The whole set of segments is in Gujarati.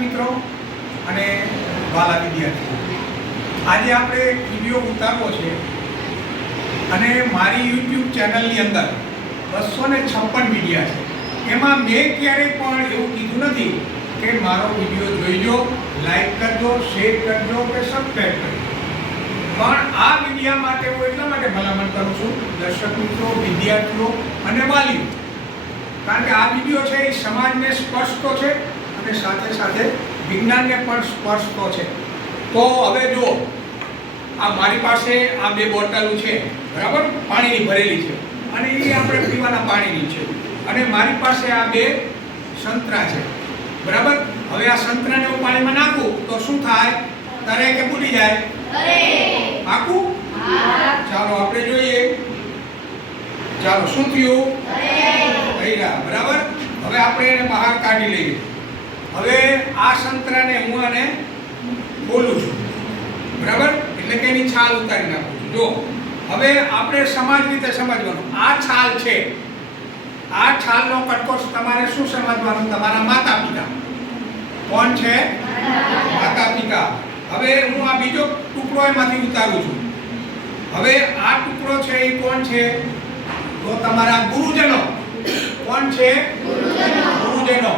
મિત્રો અને વાલા વિદ્યાર્થીઓ, આજે આપણે એક વિડીયો ઉતારવો છે અને મારી YouTube ચેનલની અંદર 256 વિડીયા છે। એમાં મેં ક્યારેય પણ એવું કીધું નથી કે મારો વિડીયો જોઈજો, લાઈક કરજો, શેર કરજો કે સબસ્ક્રાઈબ કરજો। પણ આ વિડીયા માટે હું એટલા માટે ભલામણ કરું છું દર્શક મિત્રો, વિદ્યાર્થીઓ અને વાલીઓ, કારણ કે આ વિડીયો છે એ સમાજને સ્પર્શતો છે અને સાથે સાથે વિજ્ઞાનને પણ સ્પર્શતો છે। તો હવે જો આ મારી પાસે આ બે બોટલો છે, બરાબર, પાણીની ભરેલી છે અને એ આપણે પીવાના પાણીની છે, અને મારી પાસે આ બે સંતરા છે, બરાબર। હવે આ સંતરાને હું પાણીમાં નાખું તો શું થાય? તરે કે બુડી જાય? પાકું? ચાલો આપણે જોઈએ। ચાલો, શું થયું? બરાબર। હવે આપણે એને બહાર કાઢી લઈએ। હવે આ સંતરાને હું આને બોલું છું, બરાબર, એટલે કે એની છાલ ઉતારી નાખું છું। જો હવે આપણે સમાજ રીતે સમજવાનું, આ છાલ છે, આ છાલનો કટકો તમારે શું સમજવાનું? તમારા માતા પિતા કોણ છે? માતા પિતા। હવે હું આ બીજો ટુકડો એમાંથી ઉતારું છું। હવે આ ટુકડો છે એ કોણ છે? તો તમારા ગુરુજનો। કોણ છે? ગુરુજનો।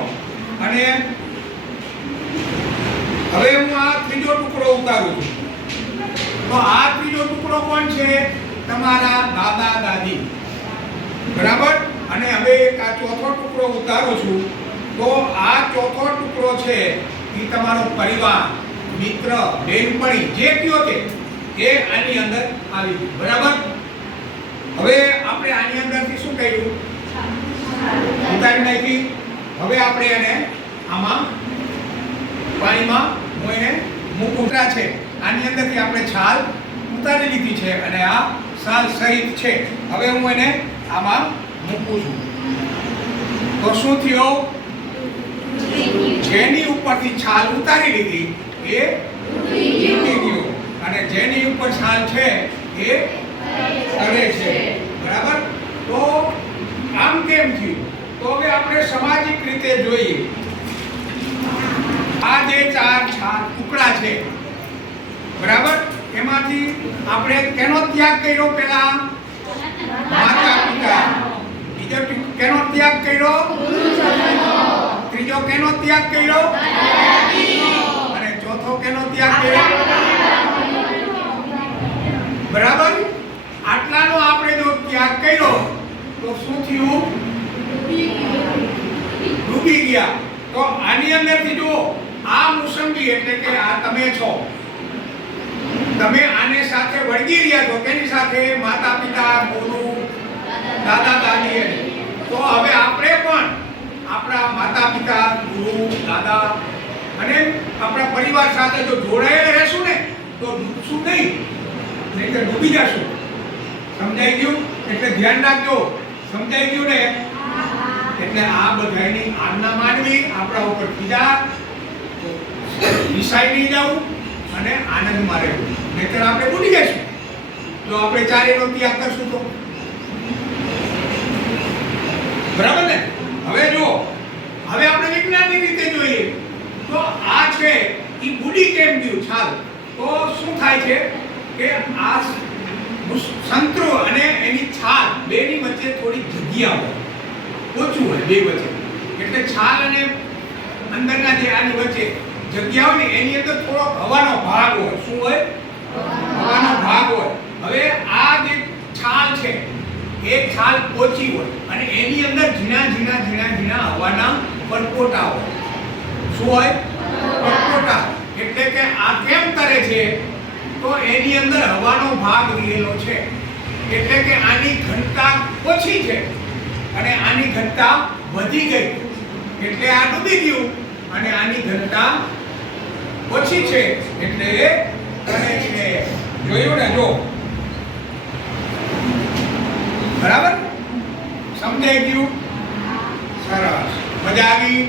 અને હવે હું આ ત્રીજો ટુકડો ઉતારું છું, તો આ ત્રીજો ટુકડો કોણ છે? તમારા દાદા દાદી, બરાબર। અને હવે એક આ ચોથો ટુકડો ઉતારું છું, તો આ ચોથો ટુકડો છે એ તમારો પરિવાર, મિત્ર, બેનપણી, જે કયો છે એ આની અંદર આવી ગયું, બરાબર। હવે આપણે આની અંદરથી શું કર્યું? ઉતારી નાખી। હવે આપણે એને આમાં પાણીમાં હું એને મૂકું છે, આની અંદરથી આપણે છાલ ઉતારી લીધી છે અને આ છાલ સહિત છે। હવે હું એને આમાં મૂકું છું તો શું થયું? જેની ઉપરથી છાલ ઉતારી લીધી એ તૂટી ગયો અને જેની ઉપર છાલ છે એ તરે છે, બરાબર। તો આમ કેમ થયું? તો હવે આપણે સામાજિક રીતે જોઈએ। આ જે ચાર ટુકડા છે, બરાબર, એમાંથી આપણે કેનો ત્યાગ કર્યો? પેલા માતા પિતા। બીજો કેનો ત્યાગ કર્યો? ત્રીજો કેનો ત્યાગ કર્યો? અને ચોથો કેનો ત્યાગ કર્યો? બરાબર। આટલાનો આપણે જો ત્યાગ કર્યો તો શું થયું? ડૂબી ગયા। તો આની અંદરથી જો આ મુસંબી એટલે કે આ તમે છો, તમે આને સાથે વળગી રહ્યા છો, કેની સાથે? માતા પિતા, ગુરુ, દાદા દાદી। તો હવે આપણે પણ આપણા માતા પિતા, ગુરુ, દાદા અને આપણા પરિવાર સાથે જો જોડાયેલા રહેશું ને તો ડૂબશું નહીં તો ડૂબી જશું। સમજાઈ ગયું? એટલે ધ્યાન રાખજો। સમજાઈ ગયું ને? એટલે આ બધાની આજ્ઞા માનવી, આપણા ઉપર બીજા વિષય નહીં જવું અને આનંદમાં રહેવું, નહીંતર આપણે ભૂલી જઈશું જો આપણે ચારેયનો ત્યાગ કરશું તો, બરાબર ને? હવે જો હવે આપણે વિજ્ઞાનની રીતે જોઈએ તો આ છે એ ભૂલી કેમ ગયું છાલ? તો શું થાય છે કે આ સંતરો અને એની છાલ બેની વચ્ચે થોડી જગ્યા હોય, ઓછું હોય બે વચ્ચે, એટલે છાલ અને અંદરના જે આની વચ્ચે જગ્યા હોય ને એની અંદર થોડો હવાનો ભાગ હોય। શું હોય? હવાનો ભાગ હોય। હવે આ જે છાલ છે એ છાલ ઓછી હોય અને એની અંદર ઝીણા ઝીણા ઝીણા ઝીણા હવાના પરપોટા હોય। શું હોય? પરપોટા। એટલે કે આ કેમ કરે છે? તો એની અંદર હવાનો ભાગ રહેલો છે, એટલે કે આની ઘનતા ઓછી છે અને આની ઘનતા વધી ગઈ, એટલે આ ડૂબી ગયું અને આની ઘનતા ઓછી છે એટલે એ તરે છે। જોયું ને? જો બરાબર સમજાઈ ગયું? સરસ, મજા આવી?